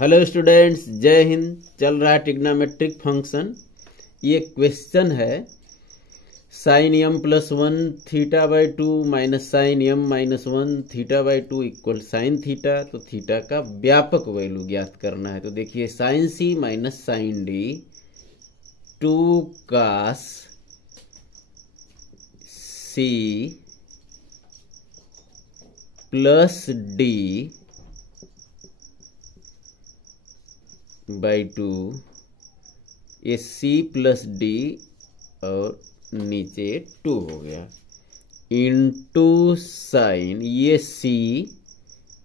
Hello students, जय हिंद। चल रहा है ट्रिग्नोमेट्रिक फंक्शन। ये क्वेश्चन है sine M plus one theta by two minus sine M minus one theta by two equal sine theta. तो theta का व्यापक वैल्यू ज्ञात करना है। तो देखिए sine C minus sine D two cos C plus D by two, ये C plus D और नीचे टू हो गया इंटू साइन, ये C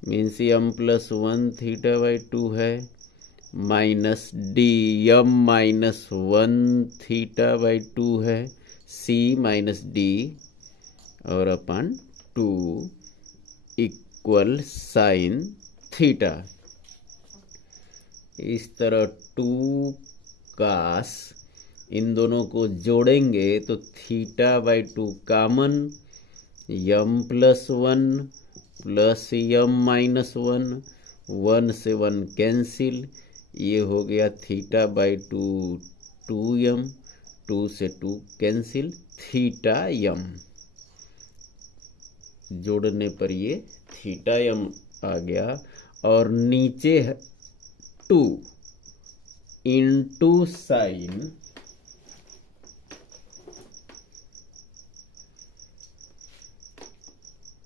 means M plus one theta by two है, minus D M minus one theta by two है, C minus D और upon two equal sine theta. इस तरह टू कास, इन दोनों को जोड़ेंगे तो theta by two common, M plus one plus M minus one, one से वन कैंसिल, ये हो गया theta by two two M, two से टू कैंसिल, थीटा यम जोड़ने पर ये थीटा यम आ गया। और नीचे है टू इंटू साइन,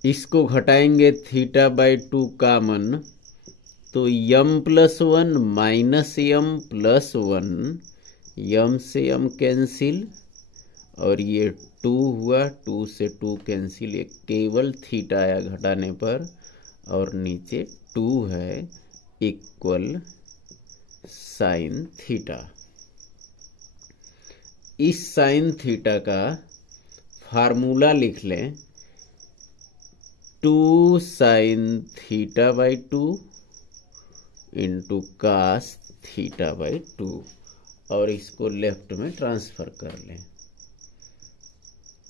इसको घटाएंगे थीटा बाई टू कामन, तो यम प्लस वन माइनस यम प्लस वन, यम से यम कैंसिल और ये टू हुआ, टू से टू कैंसिल, ये केवल थीटा आया घटाने पर और नीचे टू है इक्वल साइन थीटा। इस साइन थीटा का फार्मूला लिख लें, two sine theta by two into cos theta by two, और इसको लेफ्ट में ट्रांसफर कर लें।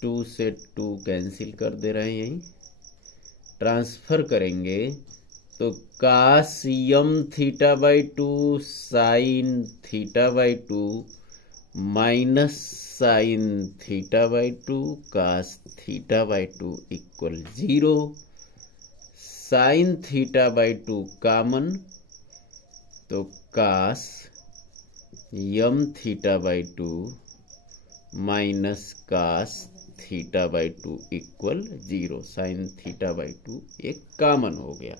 टू से टू कैंसिल कर दे रहे हैं, यही ट्रांसफर करेंगे तो cos M theta by two sine theta by two minus sine theta by two cos theta by two equal zero. Sine theta by two common, तो cos M theta by two minus cos theta by two equal zero. Sine theta by two एक common हो गया।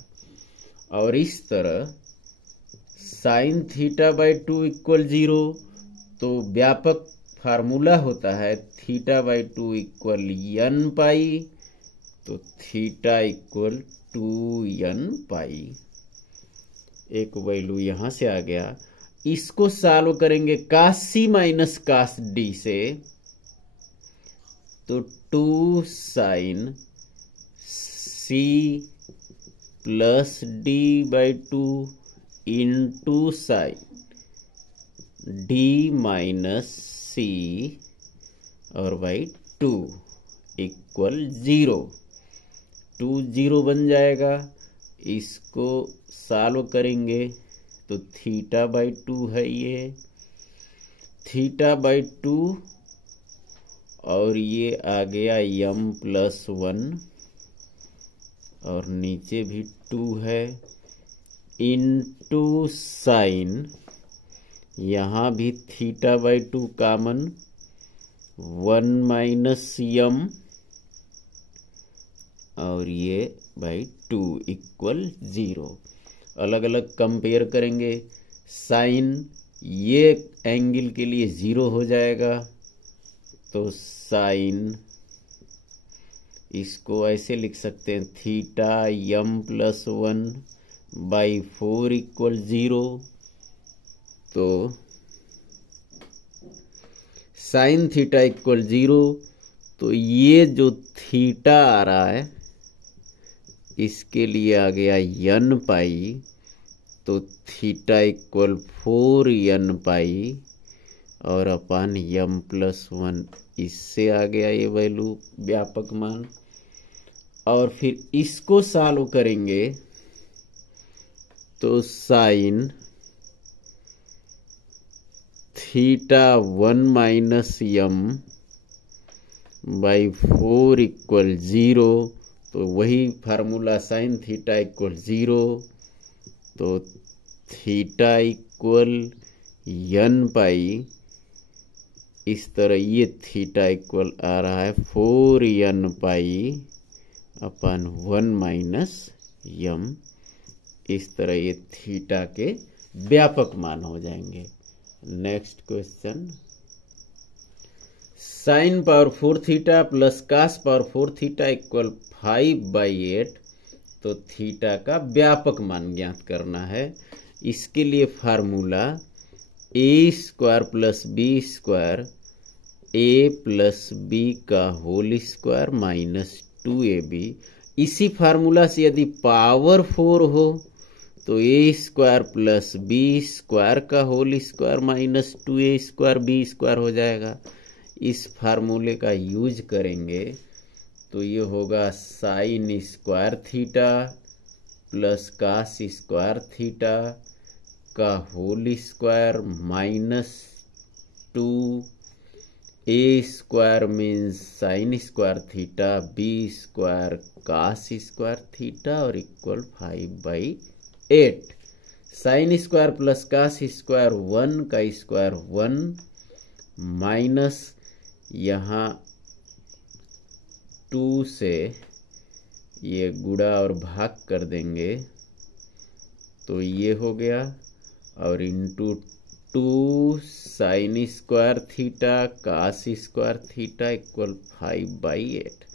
और इस तरह sine theta by two equal zero, तो व्यापक formula होता है theta by two equal N पाई, तो थीटा इक्वल टू एन पाई। एक वैल्यू यहां से आ गया। इसको सॉल्व करेंगे कास सी माइनस कास डी से, तो two sine C plus D by two into sine D minus C और by two equal zero. Two zero बन जाएगा। इसको सॉल्व करेंगे तो थीटा बाई टू है, ये थीटा बाई टू और ये आ गया यम प्लस वन और नीचे भी टू है इंटू साइन, यहाँ भी theta by two common, one minus M और ये बाई टू इक्वल जीरो। अलग अलग कंपेयर करेंगे। साइन ये एंगल के लिए जीरो हो जाएगा, तो साइन इसको ऐसे लिख सकते हैं theta M plus one by four equal zero. तो साइन थीटा इक्वल जीरो, तो ये जो थीटा आ रहा है इसके लिए आ गया एन पाई, तो थीटा इक्वल फोर एन पाई और अपन यम प्लस वन, इससे आ गया ये वैल्यू व्यापक मान। और फिर इसको सॉल्व करेंगे तो sine theta 1 minus M by 4 equal 0, तो वही फार्मूला साइन थीटा इक्वल 0, तो थीटा इक्वल n पाई, इस तरह ये थीटा इक्वल आ रहा है 4n पाई अपन 1 माइनस यम। इस तरह ये थीटा के व्यापक मान हो जाएंगे। Next question, sine power 4 theta plus cos power 4 theta equal 5/8, तो थीटा का व्यापक मान ज्ञात करना है। इसके लिए formula A square plus B square A plus B का होल स्क्वायर माइनस 2ab। इसी फार्मूला से यदि पावर 4 हो तो A square plus B square का whole square minus 2a square B square हो जाएगा। इस फार्मूले का यूज करेंगे तो ये होगा sine square theta plus cos square theta का whole square minus 2a square means sine square theta B square cos square theta और equal 5/8। Sine square plus cos square 1 का स्क्वायर 1 माइनस यहाँ 2 से ये गुणा और भाग कर देंगे तो ये हो गया, और into 2 sine square theta cos square theta equal 5/8।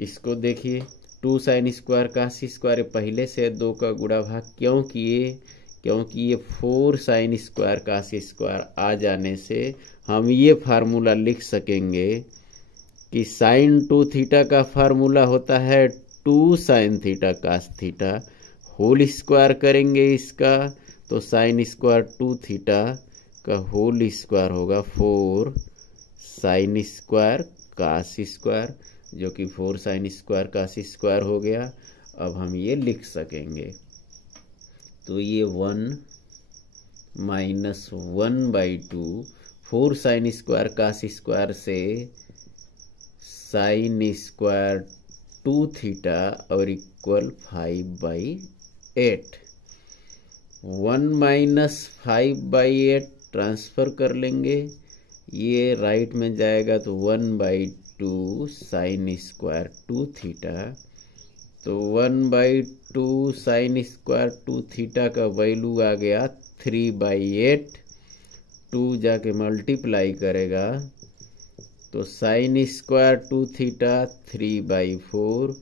इसको देखिए 2 साइन स्क्वायर कास स्क्वायर पहले से 2 का गुणा भाग क्यों किए, क्योंकि ये 4 साइन स्क्वायर कास स्क्वायर आ जाने से हम ये फार्मूला लिख सकेंगे कि साइन 2 थीटा का फार्मूला होता है 2 sine theta cos theta, whole square करेंगे इसका तो साइन स्क्वायर 2 थीटा का होल स्क्वायर होगा 4 साइन स्क्वायर कास स्क्वायर, जो कि 4 साइन स्क्वायर कास स्क्वायर हो गया। अब हम ये लिख सकेंगे तो ये 1 minus 1/2 4 sine square cos square से साइन स्क्वायर 2 थीटा और इक्वल 5/8। 1 माइनस 5/8 ट्रांसफर कर लेंगे, ये राइट में जाएगा तो 1/2 साइन स्क्वायर 2 थीटा, तो 1/2 साइन स्क्वायर 2 थीटा का वैल्यू आ गया 3/8। 2 जाके मल्टीप्लाई करेगा तो साइन स्क्वायर 2 थीटा 3/4,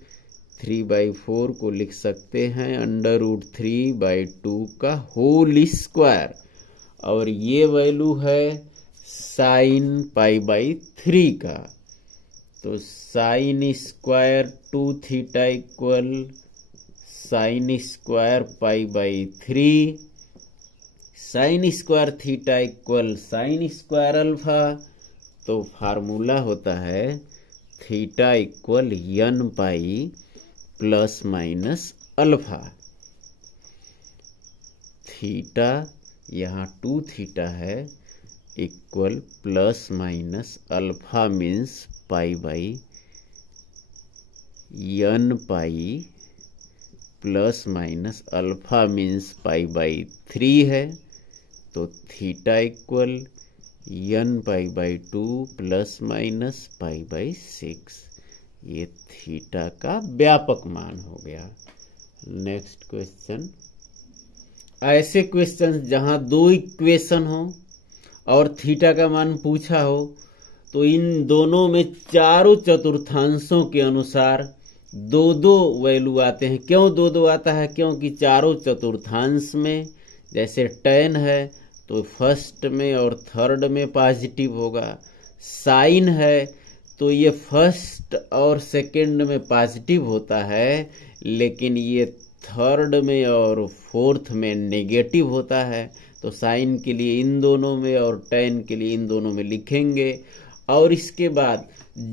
3/4 को लिख सकते हैं √3/2 का होल स्क्वायर, और ये वैल्यू है साइन π/3 का, तो sine square 2 theta equal sine square π/3, sine square theta equal sine square alpha, तो फार्मूला होता है theta equal n pi plus minus alpha. Theta यहाँ 2 थीटा है equal plus minus alpha means π/n pi plus minus alpha means π/3 है, तो theta equal n π/2 plus minus π/6। ये theta का व्यापक मान हो गया। नेक्स्ट क्वेश्चन, ऐसे क्वेश्चन जहां 2 इक्वेशन हो और थीटा का मान पूछा हो तो इन दोनों में चारों चतुर्थांशों के अनुसार 2-2 वैल्यू आते हैं। क्यों 2-2 आता है, क्योंकि चारों चतुर्थांश में जैसे tan है तो फर्स्ट में और थर्ड में पॉजिटिव होगा, साइन है तो ये फर्स्ट और सेकंड में पॉजिटिव होता है, लेकिन ये थर्ड में और फोर्थ में नेगेटिव होता है। तो साइन के लिए इन दोनों में और tan के लिए इन दोनों में लिखेंगे, और इसके बाद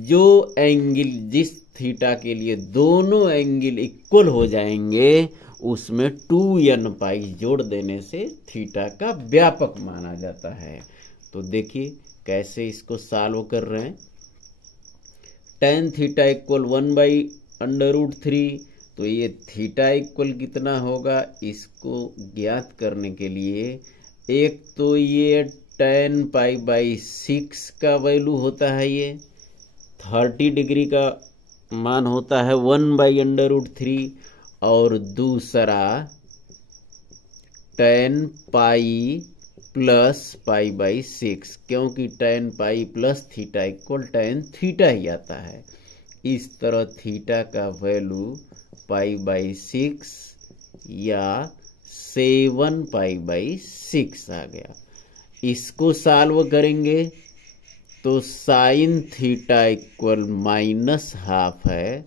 जो एंगल जिस थीटा के लिए दोनों एंगल इक्वल हो जाएंगे उसमें 2n पाई जोड़ देने से थीटा का व्यापक माना जाता है। तो देखिए कैसे इसको सॉल्व कर रहे हैं। tan थीटा इक्वल 1/√3, तो ये थीटा इक्वल कितना होगा इसको ज्ञात करने के लिए एक तो ये tan π/6 का वैल्यू होता है, ये 30 डिग्री का मान होता है 1/√3, और दूसरा tan π प्लस π/6, क्योंकि tan π plus theta equal tan theta ही आता है। इस तरह थीटा का वैल्यू π/6 या 7 π/6 आ गया। इसको सॉल्व करेंगे तो साइन थीटा इक्वल -½ है,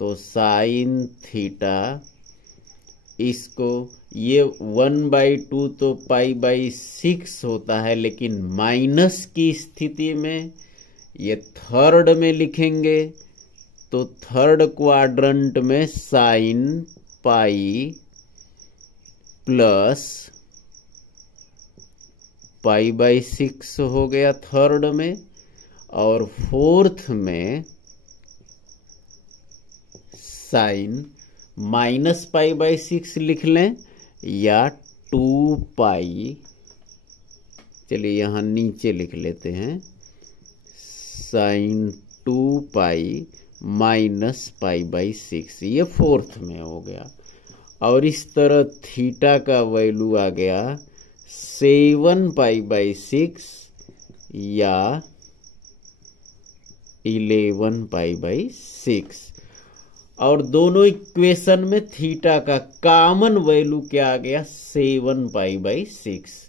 तो साइन थीटा इसको ये 1/2 तो π/6 होता है, लेकिन माइनस की स्थिति में ये थर्ड में लिखेंगे तो थर्ड क्वाड्रंट में साइन π प्लस π/6 हो गया थर्ड में, और फोर्थ में साइन -π/6 लिख लें या 2π, चलिए यहाँ नीचे लिख लेते हैं साइन 2π -π/6, ये फोर्थ में हो गया। और इस तरह थीटा का वैल्यू आ गया 7 π/6 या 11 π/6। और दोनों इक्वेशन में थीटा का कॉमन वैल्यू क्या आ गया 7 π/6।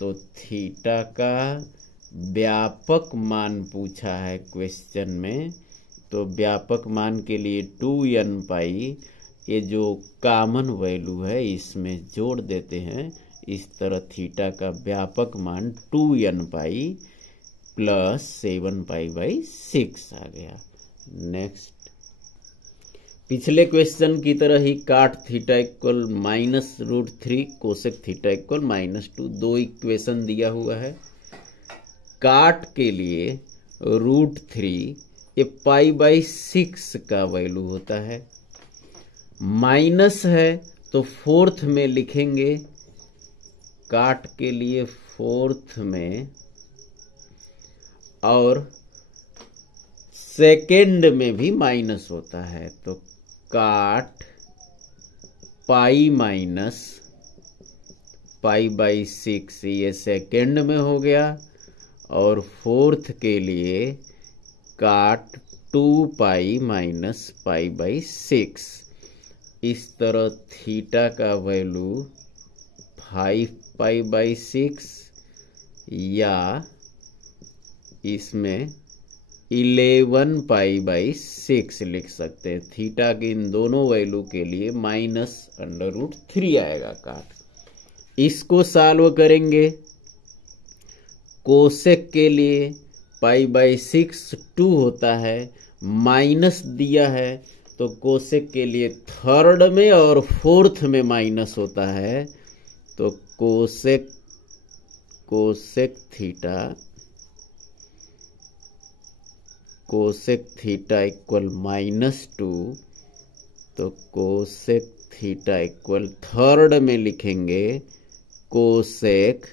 तो थीटा का व्यापक मान पूछा है क्वेश्चन में, तो व्यापक मान के लिए 2nπ, ये जो कॉमन वैल्यू है इसमें जोड़ देते हैं। इस तरह थीटा का व्यापक मान 2nπ प्लस 7 π/6 आ गया। नेक्स्ट, पिछले क्वेश्चन की तरह ही काट theta equal -√3 cosec theta equal -2, दो इक्वेशन दिया हुआ है। काट के लिए √3 ये π/6 का वैल्यू होता है, माइनस है तो फोर्थ में लिखेंगे, काट के लिए फोर्थ में, और सेकेंड में भी माइनस होता है, तो काट पाई माइनस π/6 ये सेकेंड में हो गया, और फोर्थ के लिए काट 2π माइनस π/6। इस तरह थीटा का वैल्यू 5π/6 या इसमें 11 π/6 लिख सकते हैं। थीटा के इन दोनों वैल्यू के लिए -√3 आएगा काट। इसको सॉल्व करेंगे, कोसेक के लिए π/6 2 होता है, माइनस दिया है तो कोसेक के लिए थर्ड में और फोर्थ में माइनस होता है, तो कोसेक थीटा इक्वल -2, तो कोसेक थीटा इक्वल थर्ड में लिखेंगे कोसेक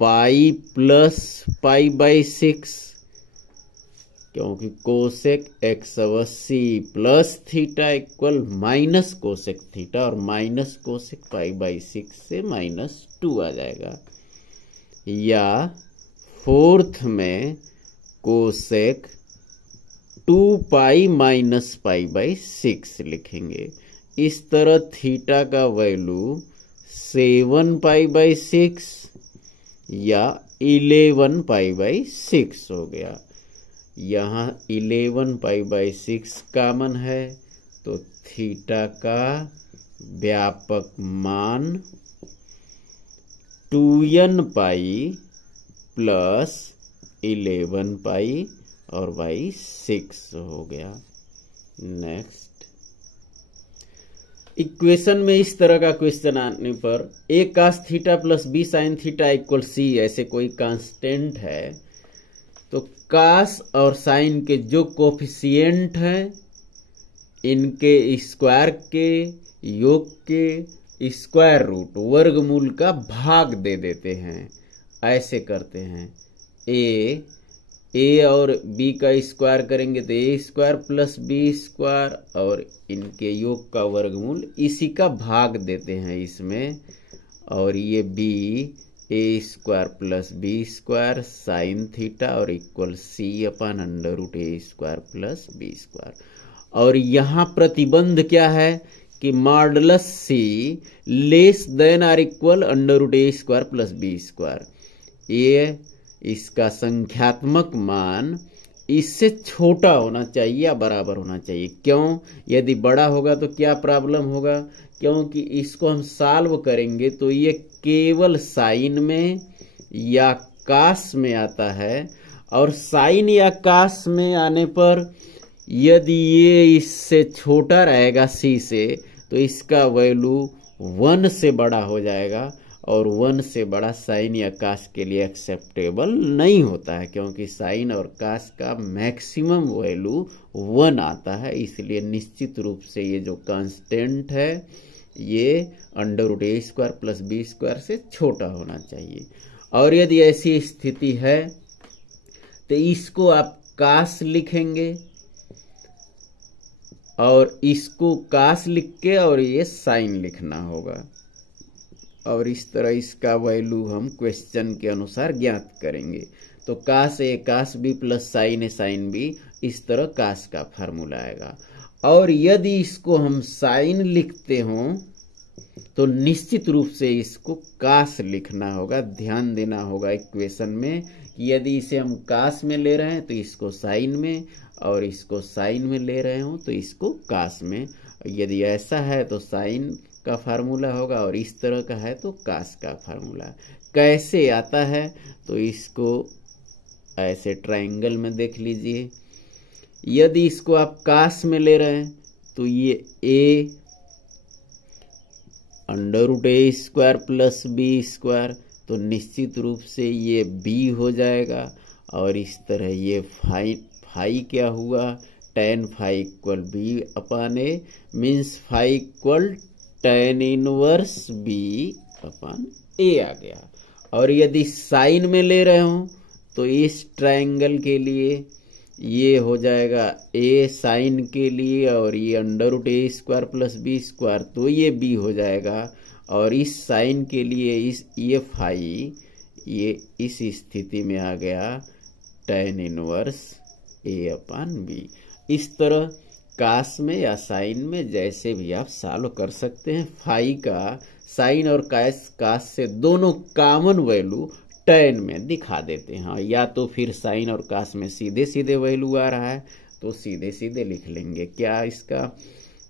पाई प्लस π/6, क्योंकि cosec x/c plus theta equal minus cosec theta, और माइनस कोसेक π/6 से -2 आ जाएगा। या फोर्थ में कोसेक 2π माइनस π/6 लिखेंगे। इस तरह थीटा का वैल्यू 7 π/6 या 11 π/6 हो गया। यहाँ 11 π/6 कॉमन है, तो थीटा का व्यापक मान 2nπ प्लस 11π और y6 हो गया। नेक्स्ट, इक्वेशन में इस तरह का क्वेश्चन आने पर a cos theta plus b sin theta equal c ऐसे कोई कांस्टेंट है, तो cos और sin के जो कोफिशिएंट हैं इनके स्क्वायर के योग के स्क्वायर रूट वर्गमूल का भाग दे देते हैं। ऐसे करते हैं, ए और बी का स्क्वायर करेंगे तो A square plus B square और इनके योग का वर्गमूल इसी का भाग देते हैं इसमें, और ये B A square plus B square sine theta और equal C upon under root A square plus B square. और यहाँ प्रतिबंध क्या है कि modulus C less than or equal under root A square plus B square. ये इसका संख्यात्मक मान इससे छोटा होना चाहिए या बराबर होना चाहिए। क्यों? यदि बड़ा होगा तो क्या प्रॉब्लम होगा? क्योंकि इसको हम सॉल्व करेंगे तो ये केवल साइन में या कास में आता है, और साइन या कास में आने पर यदि ये इससे छोटा रहेगा सी से तो इसका वैल्यू 1 से बड़ा हो जाएगा, और 1 से बड़ा साइन या कास के लिए एक्सेप्टेबल नहीं होता है, क्योंकि साइन और कास का मैक्सिमम वैल्यू 1 आता है। इसलिए निश्चित रूप से ये जो कांस्टेंट है ये under root A square plus B square से छोटा होना चाहिए। और यदि ऐसी स्थिति है तो इसको आप कास लिखेंगे और इसको कास लिख के और ये साइन लिखना होगा, और इस तरह इसका वैल्यू हम क्वेश्चन के अनुसार ज्ञात करेंगे। तो कास a cos B plus sign a sine B, इस तरह कास का फार्मूला आएगा। और यदि इसको हम साइन लिखते हों तो निश्चित रूप से इसको कास लिखना होगा। ध्यान देना होगा इक्वेशन में कि यदि इसे हम कास में ले रहे हैं तो इसको साइन में, और इसको साइन में ले रहे हो तो इसको कास में। यदि ऐसा है तो साइन का फार्मूला होगा, और इस तरह का है तो कास का फार्मूला। कैसे आता है तो इसको ऐसे ट्रायंगल में देख लीजिए। यदि इसको आप कास में ले रहे हैं तो ये A under root A square plus B square, तो निश्चित रूप से ये बी हो जाएगा। और इस तरह ये फाई क्या हुआ, tan phi equal B upon A, means phi equal tan inverse B upon A आ गया। और यदि साइन में ले रहे हो तो इस ट्रायंगल के लिए ये हो जाएगा ए साइन के लिए, और ये under root A square plus B square, तो ये बी हो जाएगा। और इस साइन के लिए ये फाई ये इस स्थिति में आ गया tan इनवर्स ए अपान बी। इस तरह कास में या साइन में जैसे भी आप सॉल्व कर सकते हैं। फाई का साइन और कास से दोनों कॉमन वैल्यू tan में दिखा देते हैं, या तो फिर साइन और कास में सीधे सीधे वैल्यू आ रहा है तो सीधे सीधे लिख लेंगे। क्या इसका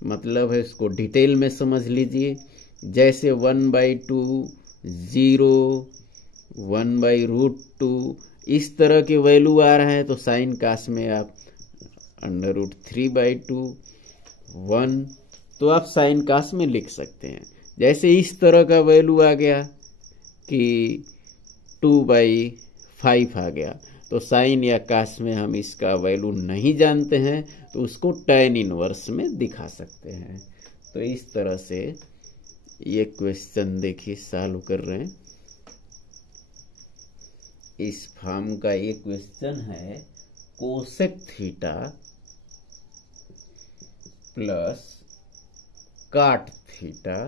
मतलब है इसको डिटेल में समझ लीजिए। जैसे 1/2 0 1/√2 इस तरह के वैल्यू आ रहे हैं तो साइन कास में आप अंडर रूट 3/2 1, तो आप साइन कास में लिख सकते हैं। जैसे इस तरह का वैल्यू आ गया कि 2/5 आ गया, तो साइन या कास में हम इसका वैल्यू नहीं जानते हैं तो उसको tan इनवर्स में दिखा सकते हैं। तो इस तरह से ये क्वेश्चन देखिए सॉल्व कर रहे हैं। इस फॉर्म का ये क्वेश्चन है, कोसेक थीटा प्लस काट थीटा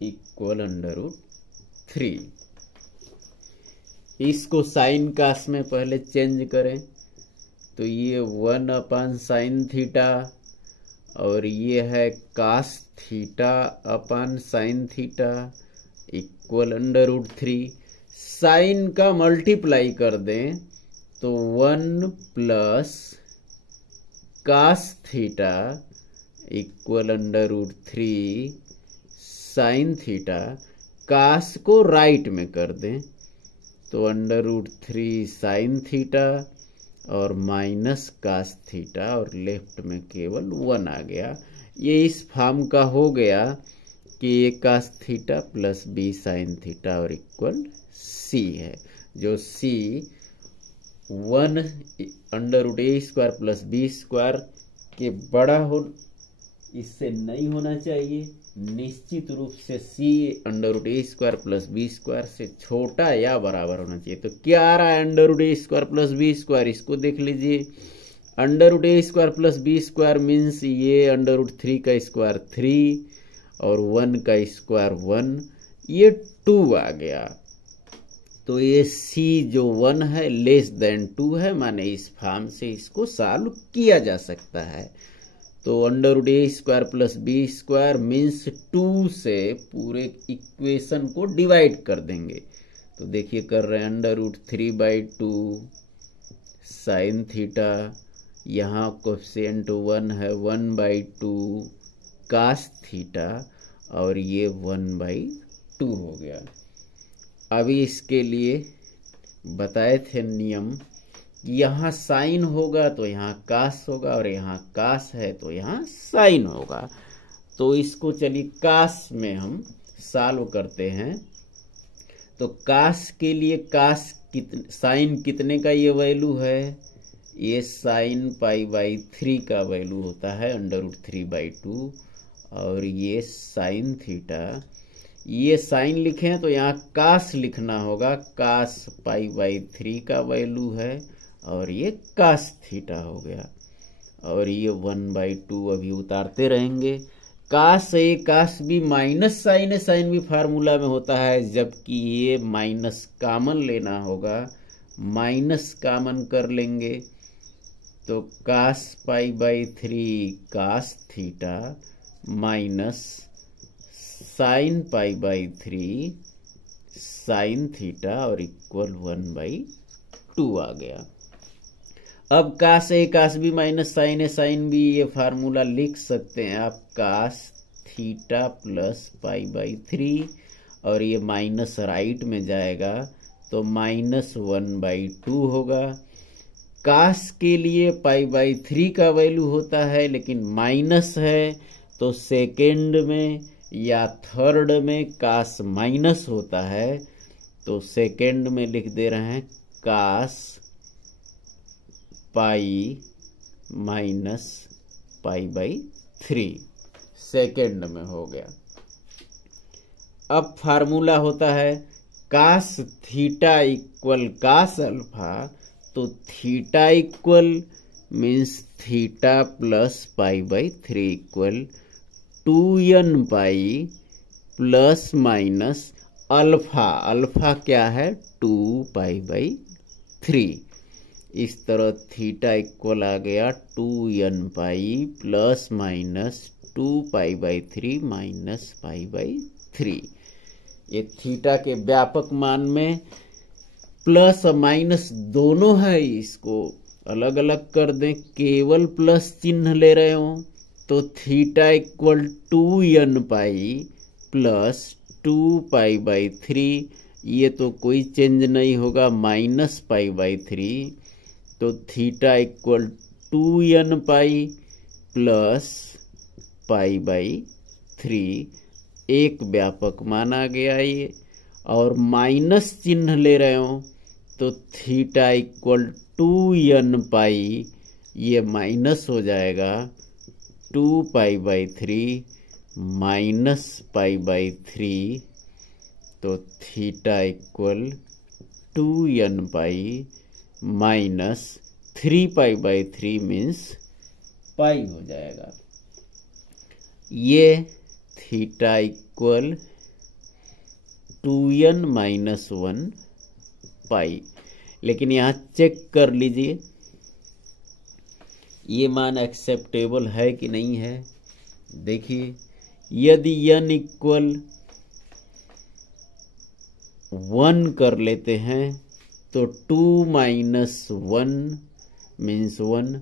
इक्वल अंडर रूट 3। इसको साइन कास में पहले चेंज करें तो ये 1 साइन थीटा, और ये है cos theta upon sine theta equal under root 3। Sine का मल्टीप्लाई कर दें तो 1 plus cos theta equal under root 3 sine theta. Cos को राइट में कर दें तो अंडर रूट 3 साइन थीटा और माइनस कास थीटा, और लेफ्ट में केवल 1 आ गया। ये इस फॉर्म का हो गया कि a cos theta plus b sine theta और इक्वल सी है, जो सी 1√a² प्लस बी स्क्वायर के बड़ा हो, इससे नहीं होना चाहिए। निश्चित रूप से सी √a² प्लस बी स्क्वायर से छोटा या बराबर होना चाहिए। तो क्या आ रहा है √a² प्लस बी स्क्वायर, इसको देख लीजिए। √a² plus B square means ये √3 का स्क्वायर 3 और 1 का स्क्वायर 1, ये 2 आ गया। तो ये सी जो 1 है लेस देन 2 है, माने इस फॉर्म से इसको सॉल्व किया जा सकता है। तो √a² plus B square means 2 से पूरे इक्वेशन को डिवाइड कर देंगे। तो देखिए कर रहे हैं √3/2 साइन थीटा, यहाँ कोफिशिएंट 1 है 1/2 कास थीटा और ये 1/2 हो गया। अभी इसके लिए बताए थे नियम, यहाँ साइन होगा तो यहाँ कास होगा और यहाँ कास है तो यहाँ साइन होगा। तो इसको चलिए कास में हम सॉल्व करते हैं। तो कास के लिए साइन कितने का ये वैल्यू है, ये साइन π/3 का वैल्यू होता है √3/2 और ये साइन थीटा, ये साइन लिखे हैं तो यहाँ कास लिखना होगा, कास π/3 का वैल्यू है और ये कास थीटा हो गया और ये 1/2 अभी उतारते रहेंगे। कास a cos b minus sine a sine B formula में होता है, जबकि ये माइनस कॉमन लेना होगा, माइनस कॉमन कर लेंगे तो cos π/3 cos theta minus sine π/3 sine theta और इक्वल 1/2 आ गया। अब cos a cos b minus sine a sine b, ये फार्मूला लिख सकते हैं आप, कास थीटा प्लस π/3 और ये माइनस राइट में जाएगा तो माइनस 1/2 होगा। कास के लिए π/3 का वैल्यू होता है, लेकिन माइनस है तो सेकेंड में या थर्ड में कास माइनस होता है, तो सेकेंड में लिख दे रहे हैं कास पाई माइनस π/3 सेकेंड में हो गया। अब फार्मूला होता है cos theta equal cos alpha, तो theta equal means theta plus π/3 equal 2n pi plus minus alpha, alpha क्या है 2π/3। इस तरह थीटा इक्वल आ गया 2n pi plus minus 2π/3 minus π/3। ये थीटा के व्यापक मान में प्लस और माइनस दोनों है, इसको अलग अलग कर दें, केवल प्लस चिन्ह ले रहे हो तो theta equal 2n pi plus 2π/3, ये तो कोई चेंज नहीं होगा, माइनस π/3, तो theta equal 2n pi plus π/3, एक व्यापक मान आ गया ये। और माइनस चिन्ह ले रहे हो तो थीटा इक्वल 2n पाई, ये माइनस हो जाएगा 2π/3 माइनस π/3, तो theta equal 2n pi minus 3π/3 means pi हो जाएगा। ये थीटा इक्वल 2n माइनस 1 पाई। लेकिन यहाँ चेक कर लीजिए ये मान एक्सेप्टेबल है कि नहीं है। देखिए यदि n इक्वल 1 कर लेते हैं तो 2 माइनस 1 मीन्स 1,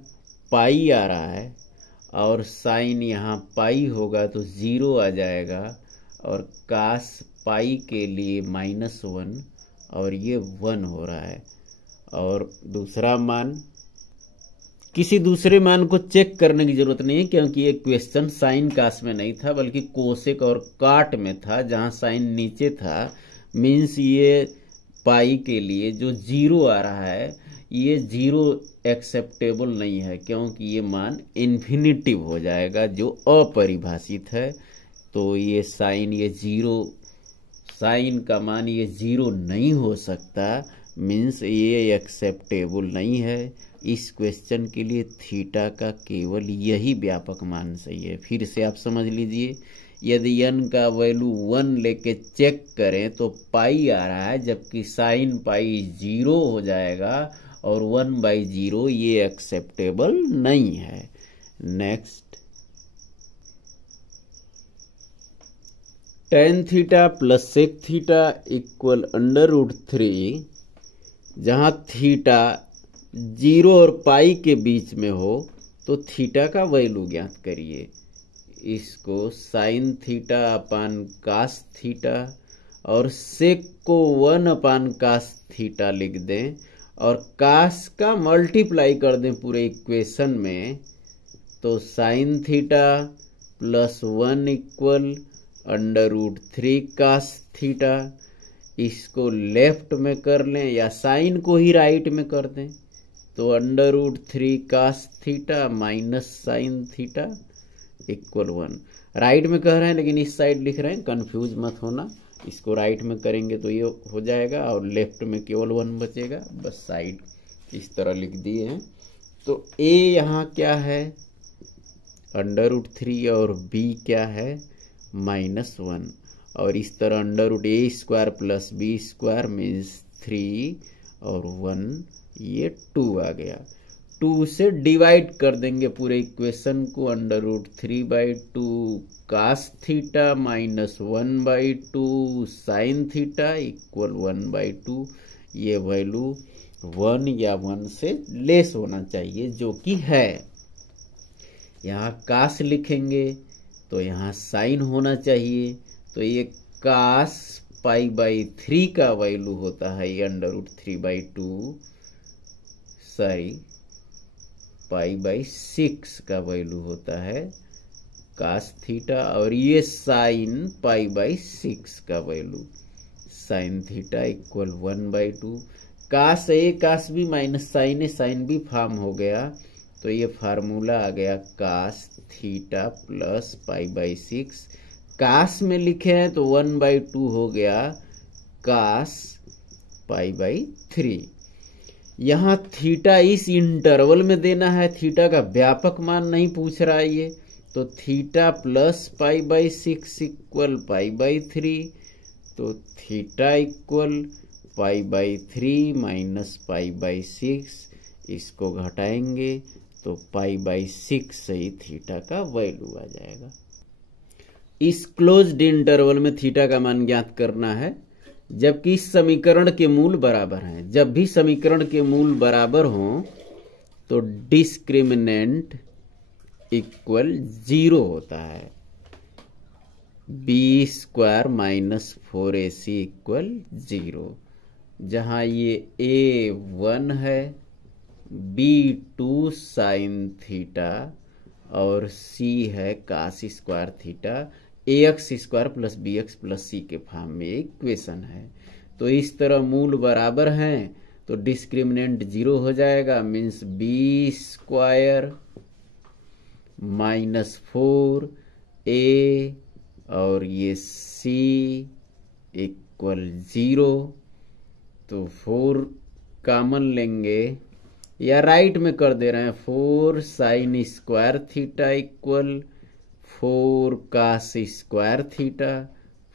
पाई आ रहा है और साइन यहाँ पाई होगा तो 0 आ जाएगा और कास पाई के लिए -1 और ये 1 हो रहा है। और दूसरा मान किसी दूसरे मान को चेक करने की जरूरत नहीं है, क्योंकि ये क्वेश्चन साइन कास में नहीं था बल्कि कोसेक और काट में था, जहां साइन नीचे था। मीन्स ये पाई के लिए जो जीरो आ रहा है, ये जीरो एक्सेप्टेबल नहीं है, क्योंकि ये मान इन्फिनिटिव हो जाएगा जो अपरिभाषित है। तो ये साइन, ये जीरो, साइन का मान ये जीरो नहीं हो सकता, मीन्स ये एक्सेप्टेबल नहीं है। इस क्वेश्चन के लिए थीटा का केवल यही व्यापक मान सही है। फिर से आप समझ लीजिए, यदि n का वैल्यू 1 लेके चेक करें तो पाई आ रहा है, जबकि साइन पाई जीरो हो जाएगा और 1/0 ये एक्सेप्टेबल नहीं है। Next, tan theta plus sec theta equal √3, जहां थीटा 0 और पाई के बीच में हो तो थीटा का वैल्यू ज्ञात करिए। इसको sine theta upon cos theta और सेक को 1 अपान कास थीटा लिख दें और कास का मल्टीप्लाई कर दें पूरे इक्वेशन में, तो sine theta plus 1 equal √3 cos theta. इसको लेफ्ट में कर लें या साइन को ही राइट में कर दें, तो √3 cos theta minus sine theta equal 1। Right में कह रहे हैं लेकिन इस साइड लिख रहे हैं, कंफ्यूज मत होना। इसको राइट में करेंगे तो ये हो जाएगा और लेफ्ट में केवल 1 बचेगा, बस साइड इस तरह लिख दिए हैं। तो a यहाँ क्या है √3 और b क्या है -1, और इस तरह √a² प्लस b² मीन्स 3 और 1, ये 2 आ गया। 2 से डिवाइड कर देंगे पूरे इक्वेशन को, √3/2 cos theta minus 1/2 sine theta equal 1/2। ये वैल्यू 1 या 1 से लेस होना चाहिए, जो कि है। यहाँ कास लिखेंगे तो यहाँ साइन होना चाहिए, तो ये कास π/3 का वैल्यू होता है, ये √3/2 π/6 का वैल्यू होता है कास थीटा, और ये साइन π/6 का value sine theta equal 1/2। Cos a cos b minus sine b form हो गया, तो ये फार्मूला आ गया कास थीटा प्लस π/6। कास में लिखे हैं तो 1/2 हो गया कास π/3। यहाँ थीटा इस इंटरवल में देना है, थीटा का व्यापक मान नहीं पूछ रहा है ये, तो थीटा प्लस π/6 इक्वल π/3, तो थीटा इक्वल π/3 माइनस π/6, इसको घटाएंगे तो π/6 से ही थीटा का वैल्यू आ जाएगा। इस क्लोज्ड इंटरवल में थीटा का मान ज्ञात करना है, जबकि इस समीकरण के मूल बराबर हैं। जब भी समीकरण के मूल बराबर हों तो डिस्क्रिमिनेंट इक्वल 0 होता है। b² माइनस 4ac इक्वल 0, जहां ये a1 है, b2 साइन थीटा और c है cos² theta, ax² plus bx plus c के फॉर्म में इक्वेशन है। तो इस तरह मूल बराबर हैं तो डिस्क्रिमिनेंट 0 हो जाएगा, मीन्स b² माइनस 4a और ये c इक्वल 0। तो 4 कॉमन लेंगे या राइट में कर दे रहे हैं, 4 sin² theta equal 4 cos² theta.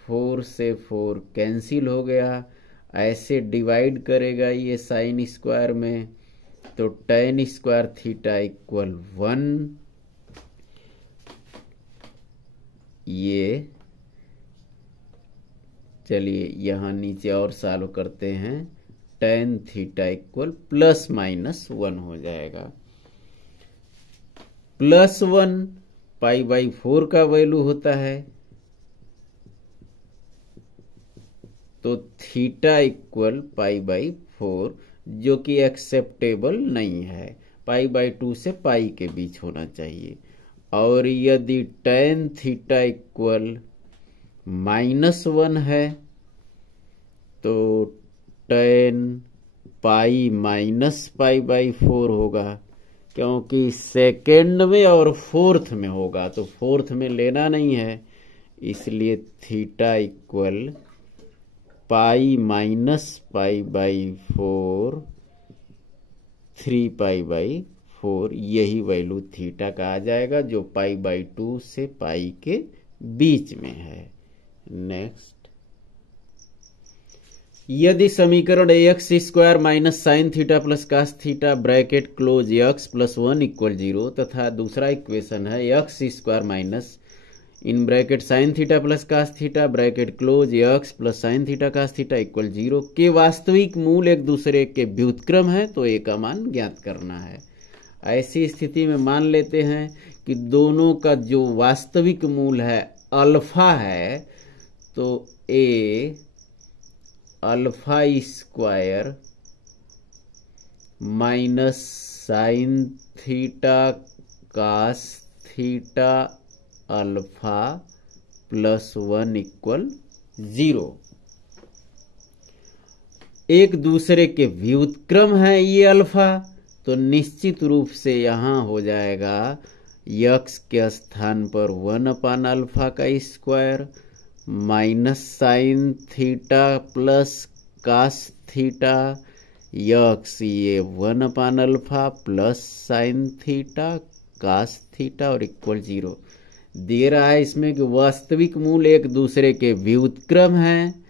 4 से 4 कैंसिल हो गया, ऐसे डिवाइड करेगा ये sin² में, तो tan² थीटा इक्वल 1। ये चलिए यहाँ नीचे और सॉल्व करते हैं, tan थीटा इक्वल ±1 हो जाएगा। +1 π/4 का वैल्यू होता है, तो थीटा इक्वल π/4, जो कि एक्सेप्टेबल नहीं है। π/2 से पाई के बीच होना चाहिए। और यदि tan थीटा इक्वल -1 है तो tan पाई -π/4 होगा, क्योंकि सेकेंड में और फोर्थ में होगा, तो फोर्थ में लेना नहीं है, इसलिए थीटा इक्वल पाई -π/4 3π/4, यही वैल्यू थीटा का आ जाएगा जो π/2 से पाई के बीच में है। नेक्स्ट, यदि समीकरण ax² minus sine theta plus cos theta bracket close x+1 equal 0 तथा दूसरा इक्वेशन है x² minus in bracket sine theta plus cos theta bracket close x plus sine theta cos theta equal 0 के वास्तविक मूल एक दूसरे के व्युत्क्रम है, तो a का मान ज्ञात करना है। ऐसी स्थिति में मान लेते हैं कि दोनों का जो वास्तविक मूल है अल्फा है, तो a α² minus sine theta cos theta alpha +1 equal 0। एक दूसरे के व्युत्क्रम है ये अल्फा, तो निश्चित रूप से यहां हो जाएगा x के स्थान पर 1/α का square minus sine theta plus cos theta x, ये 1/α plus sine theta cos theta और इक्वल 0 दे रहा है। इसमें कि वास्तविक मूल एक दूसरे के व्युत्क्रम हैं,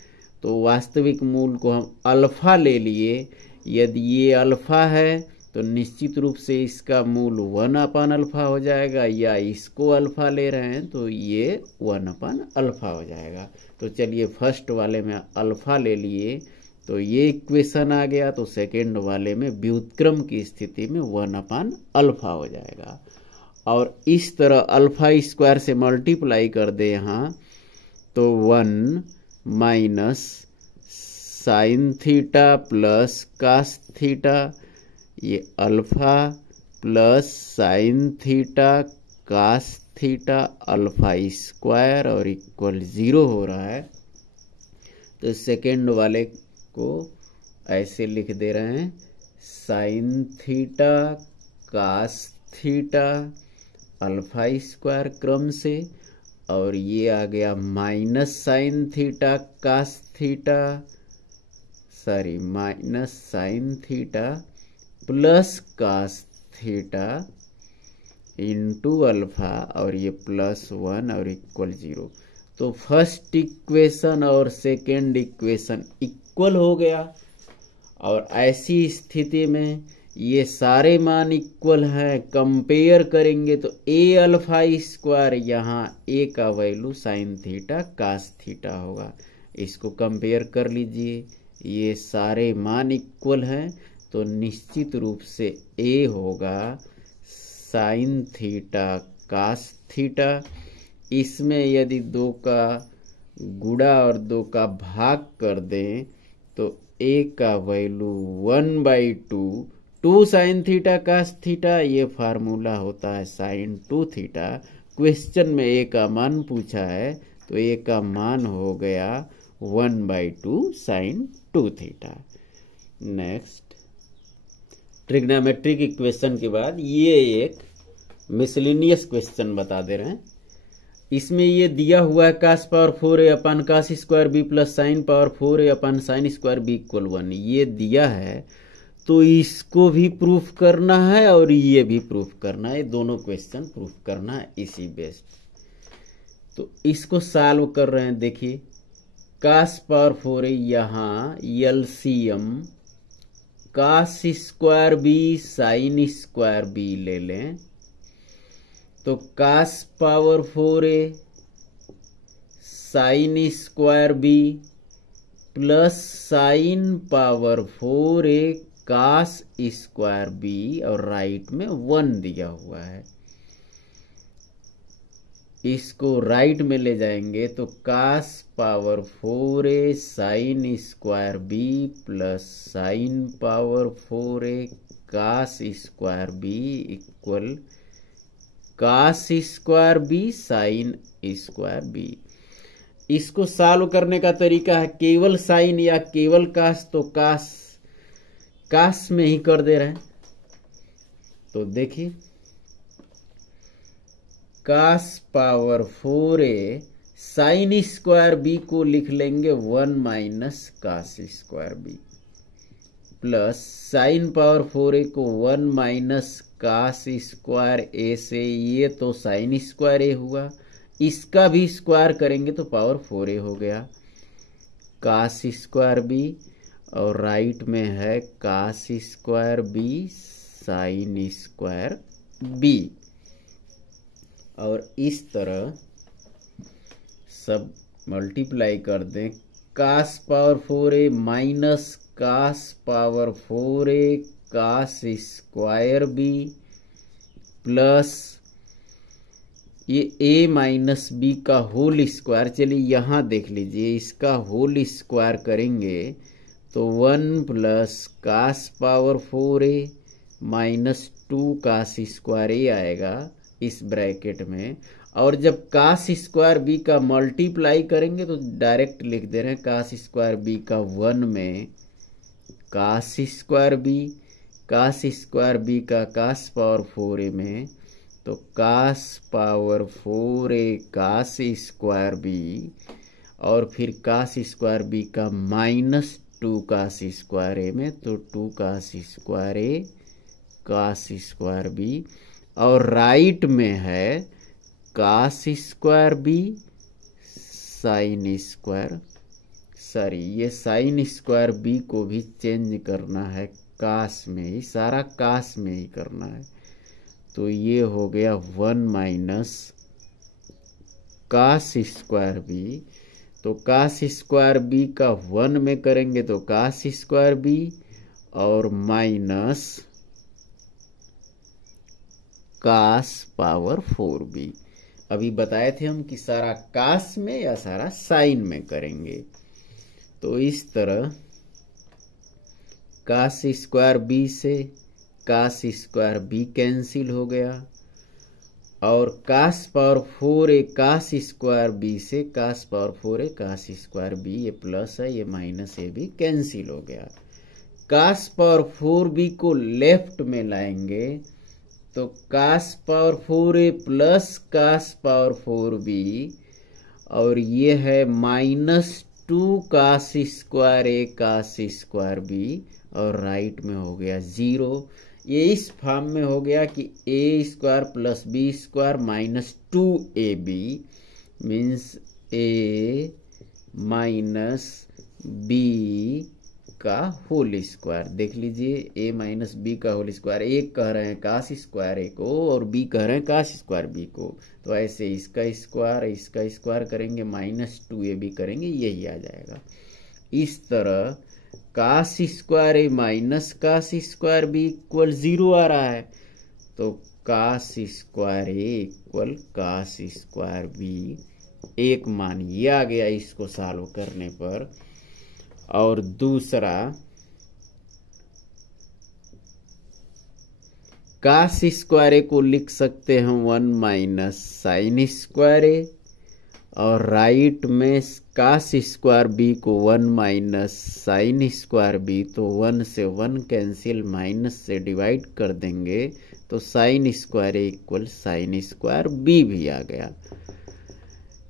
तो वास्तविक मूल को हम अल्फा ले लिए। यदि ये अल्फा है तो निश्चित रूप से इसका मूल 1/α हो जाएगा, या इसको अल्फा ले रहे हैं तो ये 1/α हो जाएगा। तो चलिए फर्स्ट वाले में अल्फा ले लिए तो ये इक्वेशन आ गया, तो सेकेंड वाले में व्युत्क्रम की स्थिति में 1/α हो जाएगा। और इस तरह α² से मल्टीप्लाई कर दे यहाँ, तो 1 minus sine theta plus cos theta, ये alpha plus sine theta cos theta α² और इक्वल 0 हो रहा है। तो सेकेंड वाले को ऐसे लिख दे रहे हैं, साइन थीटा कास थीटा α² क्रम से, और ये आ गया minus sine theta cos theta, minus sine theta plus cos theta into alpha, और ये +1 और इक्वल 0। तो फर्स्ट इक्वेशन और सेकेंड इक्वेशन इक्वल हो गया, और ऐसी स्थिति में ये सारे मान इक्वल हैं। कंपेयर करेंगे तो a⁴, यहाँ a का value sine theta cos theta होगा, इसको कंपेयर कर लीजिए। ये सारे मान इक्वल हैं, तो निश्चित रूप से a होगा साइन थीटा कास थीटा। इसमें यदि 2 का गुणा और 2 का भाग कर दें तो a का value 1/2 2 sine theta cos theta, ये फार्मूला होता है साइन 2 थीटा। क्वेश्चन में a का मान पूछा है, तो a का मान हो गया 1/2 sine 2 theta. Next, trigonometric equation के बाद ये एक मिसलिनियस क्वेश्चन बता दे रहे हैं। इसमें ये दिया हुआ है cos⁴a/cos² प्लस sin⁴a/sin² इक्वल 1, ये दिया है, तो इसको भी प्रूफ करना है और ये भी प्रूफ करना है, दोनों क्वेश्चन प्रूफ करना है इसी बेस्ड। तो इसको सॉल्व कर रहे हैं। देखिए cos⁴a, यहाँ एलसीएम cos² sin² ले लें, तो cos⁴a sin² plus sin⁴a cos² और राइट में 1 दिया हुआ है। इसको राइट में ले जाएंगे तो cos⁴a sin² plus sin⁴a cos square B equal cos square B sine square B. इसको सॉल्व करने का तरीका है केवल साइन या केवल कास, तो कास में ही कर दे रहे हैं। तो देखिए cos power 4a sine square b को लिख लेंगे 1 minus cos square b, plus sine power 4a को 1 माइनस कास स्क्वायर ए से, ये तो साइन स्क्वायर ए हुआ, इसका भी स्क्वायर करेंगे तो पावर 4a हो गया कास स्क्वायर बी, और राइट में है cos square B sine square b. और इस तरह सब मल्टीप्लाई कर दें, cos power 4a minus cos power 4a cos square b, plus ये a माइनस बी का होल स्क्वायर। चलिए यहाँ देख लीजिए, इसका होल स्क्वायर करेंगे तो 1 plus cos power 4a minus 2 cos square a आएगा इस ब्रैकेट में। और जब कास स्क्वायर बी का मल्टीप्लाई करेंगे तो डायरेक्ट लिख दे रहे हैं कास स्क्वायर बी का 1 में cos square b, cos square b का कास पावर 4a में, तो cos power 4a cos square b, और फिर कास स्क्वायर बी का माइनस 2 कास स्क्वायर ए में, तो 2 cos square a cos square b, और राइट में है cos square B sine square, sorry ये साइन स्क्वायर बी को भी चेंज करना है कास में ही, सारा कास में ही करना है। तो ये हो गया 1 माइनस कास स्क्वायर बी, तो कास स्क्वायर बी का 1 में करेंगे तो कास स्क्वायर बी, और माइनस कास पावर 4b। अभी बताए थे हम कि सारा कास में या सारा साइन में करेंगे। तो इस तरह कास स्क्वायर बी से कास स्क्वायर बी कैंसिल हो गया, और cos power 4a cos square b से cos power 4a cos square b, ये प्लस है ये माइनस ए भी कैंसिल हो गया। कास पावर 4b को लेफ्ट में लाएंगे तो cos power 4a plus cos power 4b, और ये है minus 2 cos square a cos square b, और राइट में हो गया 0। ये इस फॉर्म में हो गया कि a square plus B square minus 2ab means a minus b का होल स्क्वायर। देख लीजिए a माइनस बी का होल स्क्वायर, एक कह रहे हैं कास स्क्वायर ए को और b कह रहे हैं कास स्क्वायर बी को, तो ऐसे इसका स्क्वायर करेंगे माइनस 2ab करेंगे, यही आ जाएगा। इस तरह कास स्क्वायर ए minus cos square B equal 0 आ रहा है, तो cos square a equal cos square b एक मान ये आ गया इसको सॉल्व करने पर। और दूसरा कास स्क्वायर ए को लिख सकते हैं 1 माइनस साइन स्क्वायर ए, और राइट में कास स्क्वायर बी को 1 माइनस साइन स्क्वायर बी, तो 1 से 1 कैंसिल, माइनस से डिवाइड कर देंगे तो sine square a equal sine square B भी आ गया।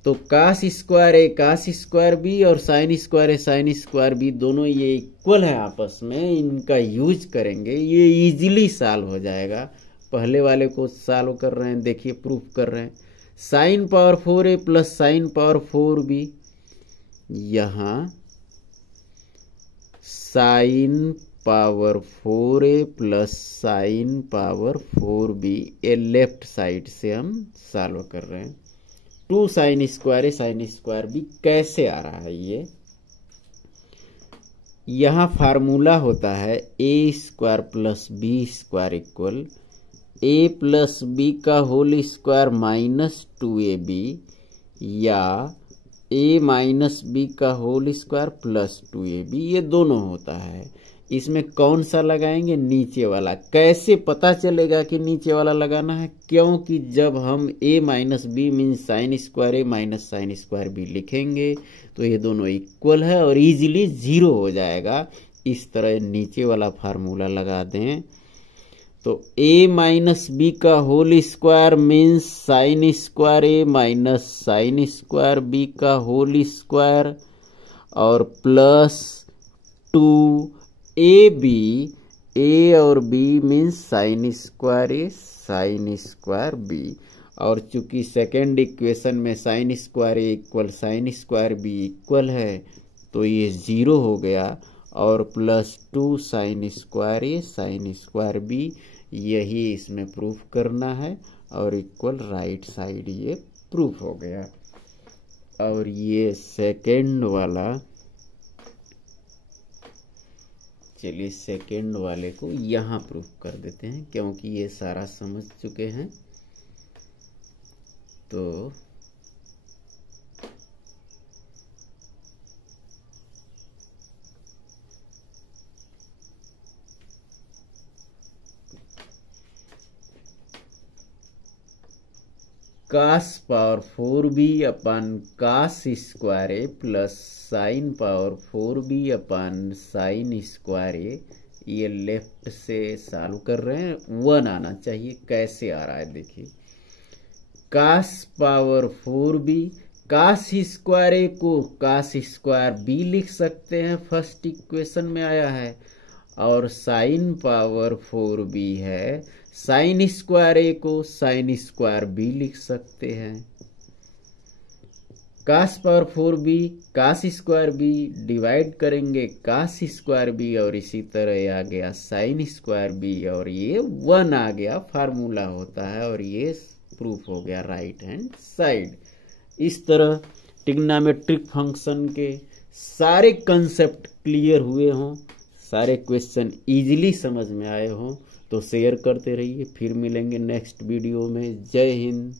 तो cos square a cos square b और sign square a sine square B दोनों ये इक्वल है आपस में, इनका यूज करेंगे, ये इजीली सॉल्व हो जाएगा। पहले वाले को सॉल्व कर रहे हैं, देखिए प्रूफ कर रहे हैं। Sign power 4a plus sine power 4b, यहाँ sign power 4a plus sine power 4b, ये लेफ्ट साइड से हम सॉल्व कर रहे हैं। 2 sine square a sine square b कैसे आ रहा है, ये यहाँ फार्मूला होता है a square plus B square equal a plus B का होल स्क्वायर माइनस 2ab, या ए माइनस बी का होल स्क्वायर प्लस 2ab, ये दोनों होता है। इसमें कौन सा लगाएंगे, नीचे वाला। कैसे पता चलेगा कि नीचे वाला लगाना है, क्योंकि जब हम a minus B means sine square A minus sine square B लिखेंगे तो ये दोनों इक्वल है और इजीली 0 हो जाएगा। इस तरह नीचे वाला फार्मूला लगा दें तो a माइनस बी का whole square means sine square ए माइनस साइन स्क्वायर बी का होल स्क्वायर और प्लस 2ab, a और b means sine square a sine square b. और चूंकि सेकेंड इक्वेशन में sine square a equal sine square B equal है तो ये 0 हो गया और plus 2 sine square a sine square b, यही इसमें प्रूफ करना है और इक्वल राइट साइड ये प्रूफ हो गया। और ये सेकेंड वाला, चलिए सेकेंड वाले को यहाँ प्रूफ कर देते हैं क्योंकि ये सारा समझ चुके हैं। तो cos power 4b upon cos square A plus sine power 4b upon sign square ए, ये लेफ्ट से सॉल्व कर रहे हैं, 1 आना चाहिए। कैसे आ रहा है देखिए, cos power 4b, cos square ए को कास स्क्वायर बी लिख सकते हैं, फर्स्ट इक्वेशन में आया है, और साइन पावर 4b है, साइन स्क्वायर ए को साइन स्क्वायर बी लिख सकते हैं। Cos power 4b cos square b divide करेंगे कास स्क्वायर बी और इसी तरह आ गया साइन स्क्वायर बी और ये 1 आ गया, फार्मूला होता है और ये प्रूफ हो गया राइट हैंड साइड। इस तरह ट्रिग्नोमेट्रिक फंक्शन के सारे कंसेप्ट क्लियर हुए हों, सारे क्वेश्चन इजीली समझ में आए हों तो शेयर करते रहिए। फिर मिलेंगे नेक्स्ट वीडियो में। जय हिंद।